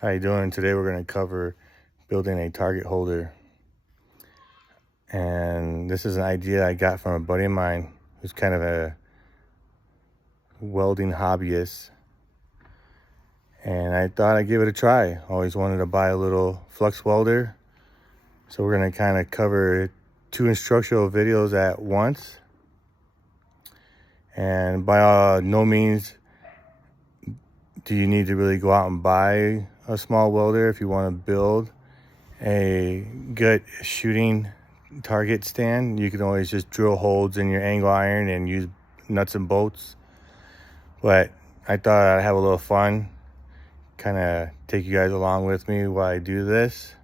How you doing? Today we're going to cover building a target holder. And this is an idea I got from a buddy of mine who's kind of a welding hobbyist. And I thought I'd give it a try. Always wanted to buy a little flux welder. So we're going to kind of cover 2 instructional videos at once. And by no means do you need to really go out and buy a small welder if you want to build a good shooting target stand. You can always just drill holes in your angle iron and use nuts and bolts. But I thought I'd have a little fun, kind of take you guys along with me while I do this.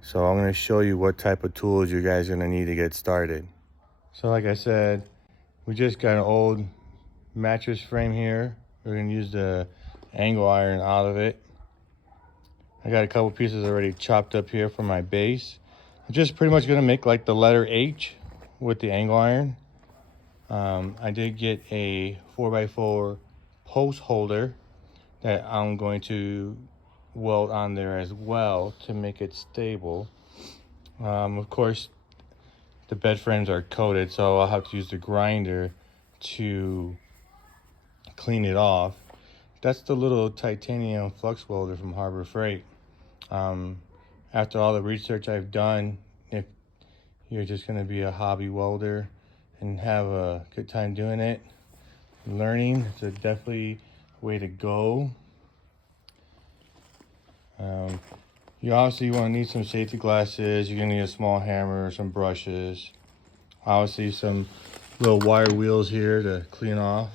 So I'm going to show you what type of tools you guys are going to need to get started. So like I said, we just got an old mattress frame here. We're going to use the angle iron out of it. I got a couple pieces already chopped up here for my base. I'm just pretty much going to make like the letter H with the angle iron. I did get a 4x4 post holder that I'm going to weld on there as well to make it stable. Of course, the bed frames are coated, so I'll have to use the grinder to clean it off. That's the little titanium flux welder from Harbor Freight. After all the research I've done, if you're just going to be a hobby welder and have a good time doing it, learning, it's a definitely way to go. You obviously want to need some safety glasses. You're going to need a small hammer, some brushes, obviously some little wire wheels here to clean off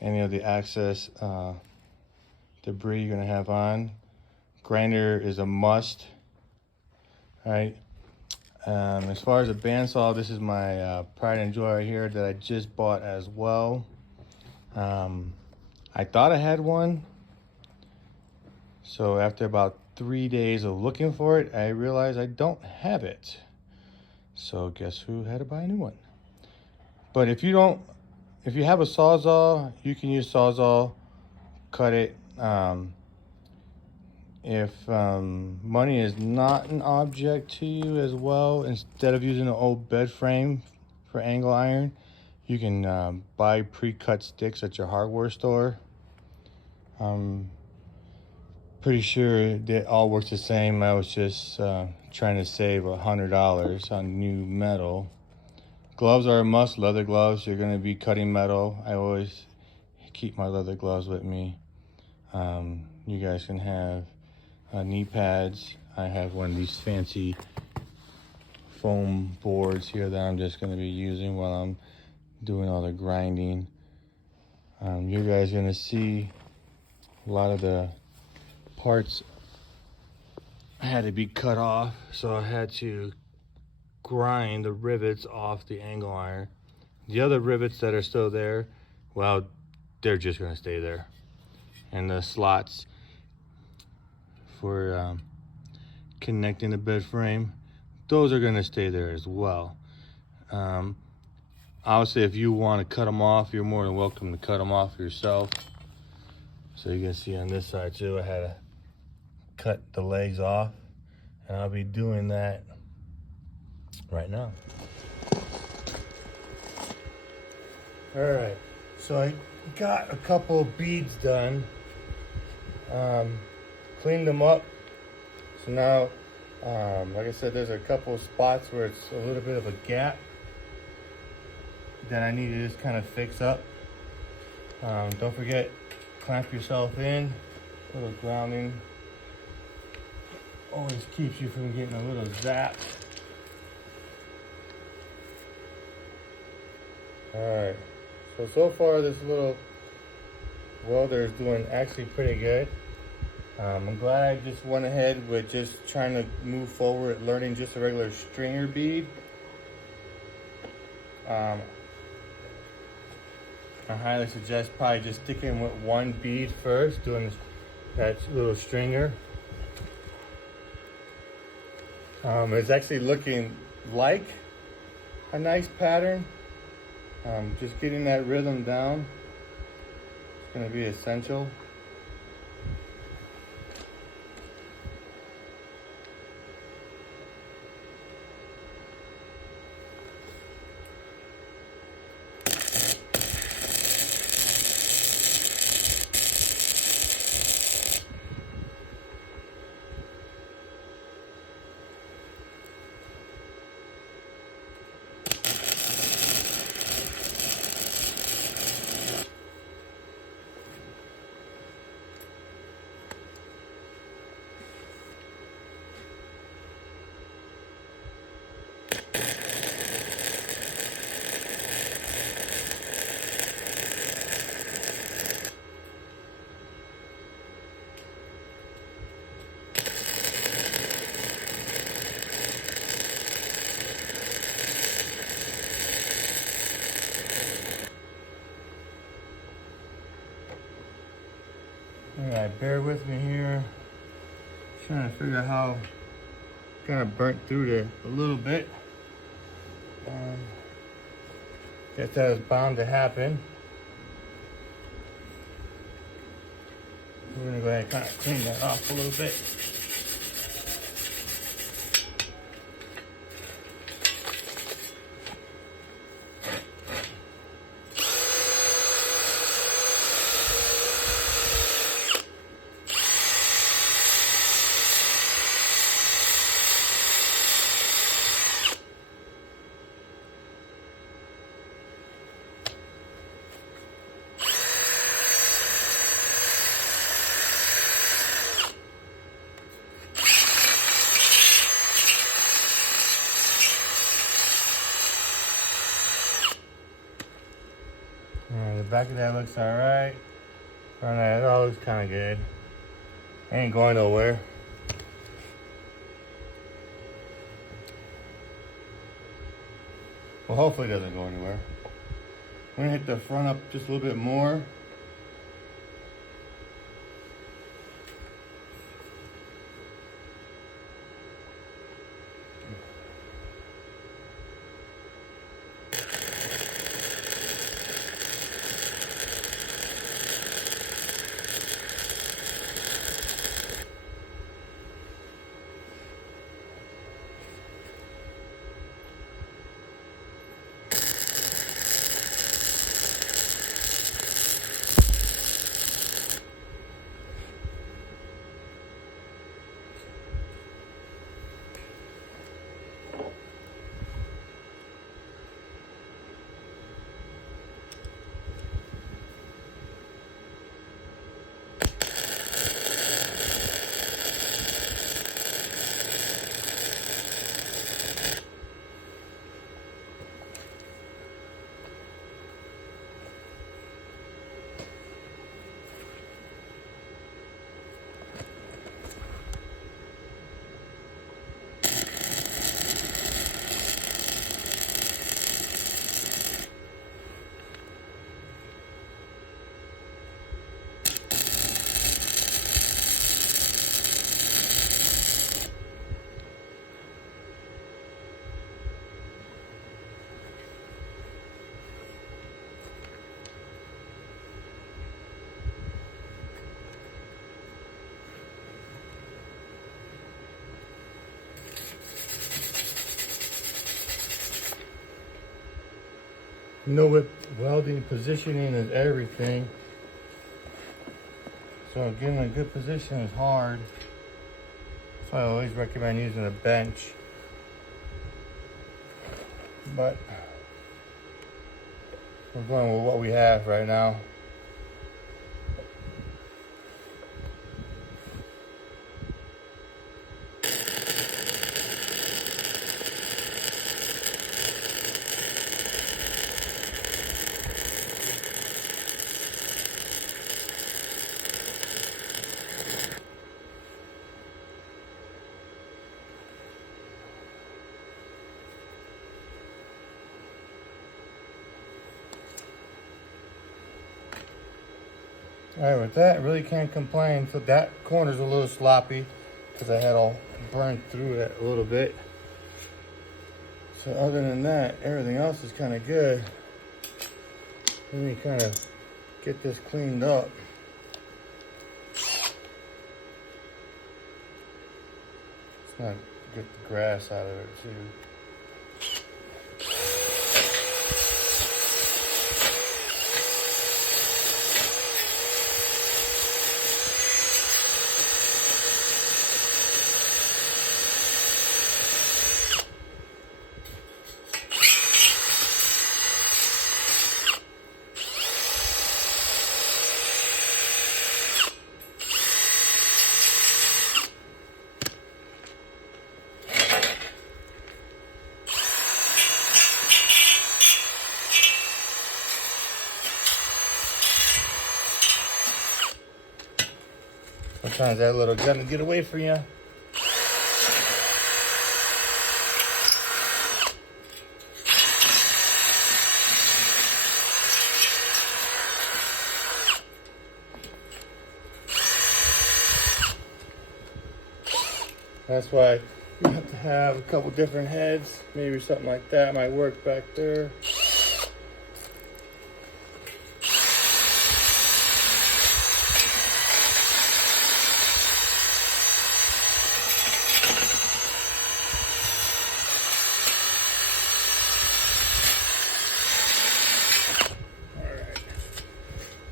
any of the excess debris you're going to have on. Grinder is a must. All right. As far as a bandsaw, this is my pride and joy right here that I just bought as well. I thought I had one. So after about 3 days of looking for it, I realized I don't have it. So guess who had to buy a new one? But if you have a Sawzall, you can use Sawzall, cut it. If money is not an object to you as well, instead of using an old bed frame for angle iron, you can buy pre-cut sticks at your hardware store. Pretty sure they all works the same. I was just trying to save $100 on new metal. Gloves are a must, leather gloves. You're going to be cutting metal. I always keep my leather gloves with me. You guys can have knee pads. I have one of these fancy foam boards here that I'm just going to be using while I'm doing all the grinding. You guys are going to see a lot of the parts had to be cut off, so I had to grind the rivets off the angle iron. The other rivets that are still there, well, they're just going to stay there. And the slots for connecting the bed frame, those are going to stay there as well. Obviously, if you want to cut them off, you're more than welcome to cut them off yourself. So you can see on this side too, I had to cut the legs off, and I'll be doing that right now. All right, so I got a couple of beads done, cleaned them up. So now, like I said, there's a couple of spots where it's a little bit of a gap that I need to just kind of fix up. Don't forget, clamp yourself in. A little grounding always keeps you from getting a little zap. Alright, so far this little welder is doing actually pretty good. I'm glad I just went ahead with just trying to move forward, learning just a regular stringer bead. I highly suggest probably just sticking with one bead first, doing that little stringer. It's actually looking like a nice pattern. Just getting that rhythm down is going to be essential. Bear with me here. Trying to figure out how kind of burnt through there a little bit. Guess that is bound to happen. We're gonna go ahead and kind of clean that off a little bit. The back of that looks alright. Front of that all looks kind of good. Ain't going nowhere. Well, hopefully it doesn't go anywhere. I'm gonna hit the front up just a little bit more. You know, with welding, positioning is everything. So getting a good position is hard. So I always recommend using a bench. But we're going with what we have right now. Alright, with that, I really can't complain. So that corner's a little sloppy because I had all burned through it a little bit. So other than that, everything else is kind of good. Let me kind of get this cleaned up. Let's not get the grass out of it too. Sometimes that little gun will get away from you. That's why you have to have a couple different heads. Maybe something like that might work back there.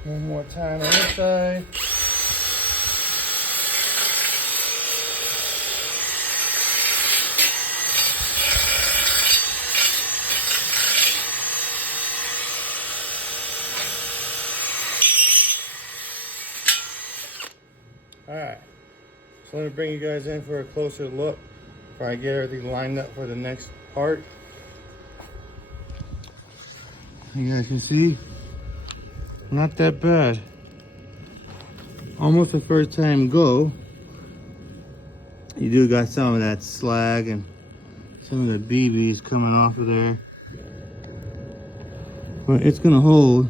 One more time on this side. Alright, so let me bring you guys in for a closer look before I get everything lined up for the next part. You guys can see, not that bad. Almost a first time go. You do got some of that slag and some of the BBs coming off of there. But it's gonna hold.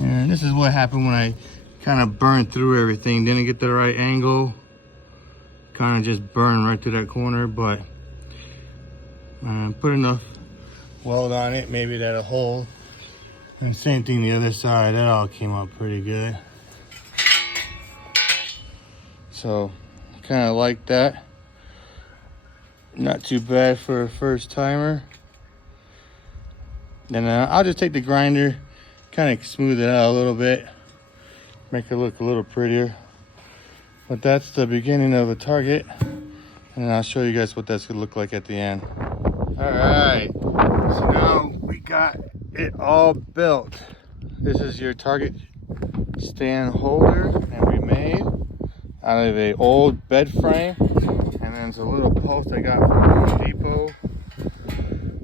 And this is what happened when I kind of burned through everything. Didn't get the right angle. Kind of just burned right to that corner, but put enough weld on it, maybe that'll hold. And same thing the other side, that all came out pretty good. So, kind of like that. Not too bad for a first timer. Then I'll just take the grinder, kind of smooth it out a little bit, make it look a little prettier. But that's the beginning of a target, and I'll show you guys what that's gonna look like at the end. All right, so now we got it all built. This is your target stand holder, and we made out of a old bed frame, and then it's a little post I got from Home Depot.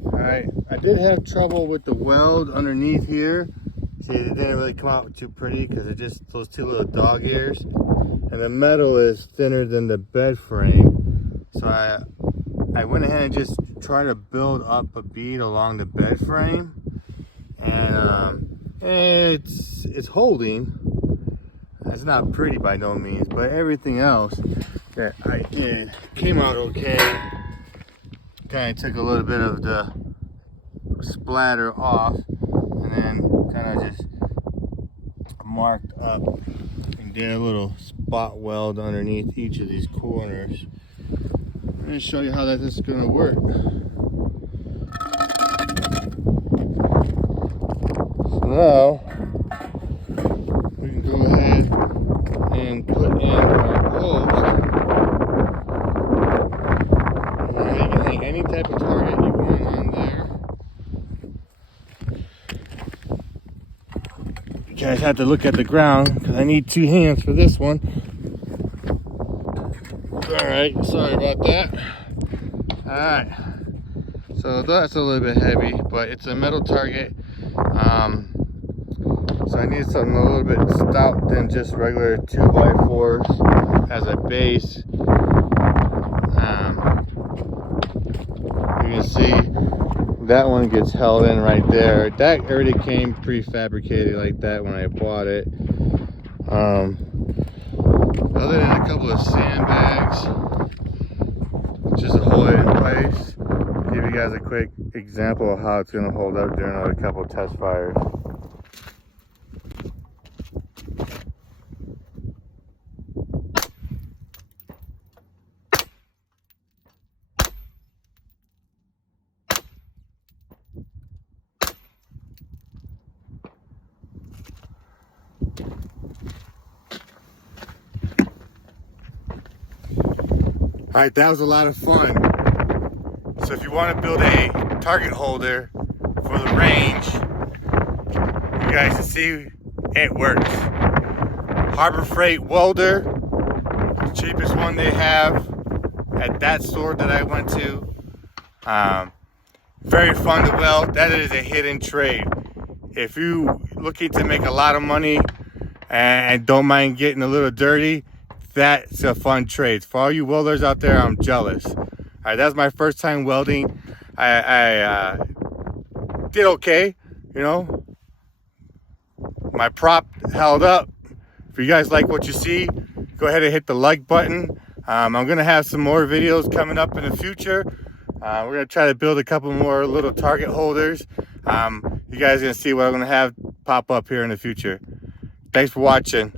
All right, I did have trouble with the weld underneath here. See, it didn't really come out too pretty because it just those two little dog ears, and the metal is thinner than the bed frame. So I went ahead and just tried to build up a bead along the bed frame, and it's holding. It's not pretty by no means, but everything else that I did came out okay. Kind of took a little bit of the splatter off, and then kind of just marked up and did a little spot weld underneath each of these corners. I'm going to show you how that is going to work. So now we can go ahead and put in our post. And you can hang any type of target you want on there. You guys have to look at the ground because I need 2 hands for this one. Alright, sorry about that. Alright, so that's a little bit heavy, but it's a metal target. So I need something a little bit stout than just regular 2x4s as a base. You can see that one gets held in right there. That already came prefabricated like that when I bought it. Other than a couple of sandbags, just to hold it in place. I'll give you guys a quick example of how it's going to hold up during a couple of test fires. All right, that was a lot of fun. So if you want to build a target holder for the range, you guys can see it works. Harbor Freight Welder, the cheapest one they have at that store that I went to. Very fun to weld. That is a hidden trade. If you looking to make a lot of money and don't mind getting a little dirty, that's a fun trade. For all you welders out there, I'm jealous. All right, that's my first time welding. I did okay, you know. My prop held up. If you guys like what you see, go ahead and hit the like button. I'm going to have some more videos coming up in the future. We're going to try to build a couple more little target holders. You guys are going to see what I'm going to have pop up here in the future. Thanks for watching.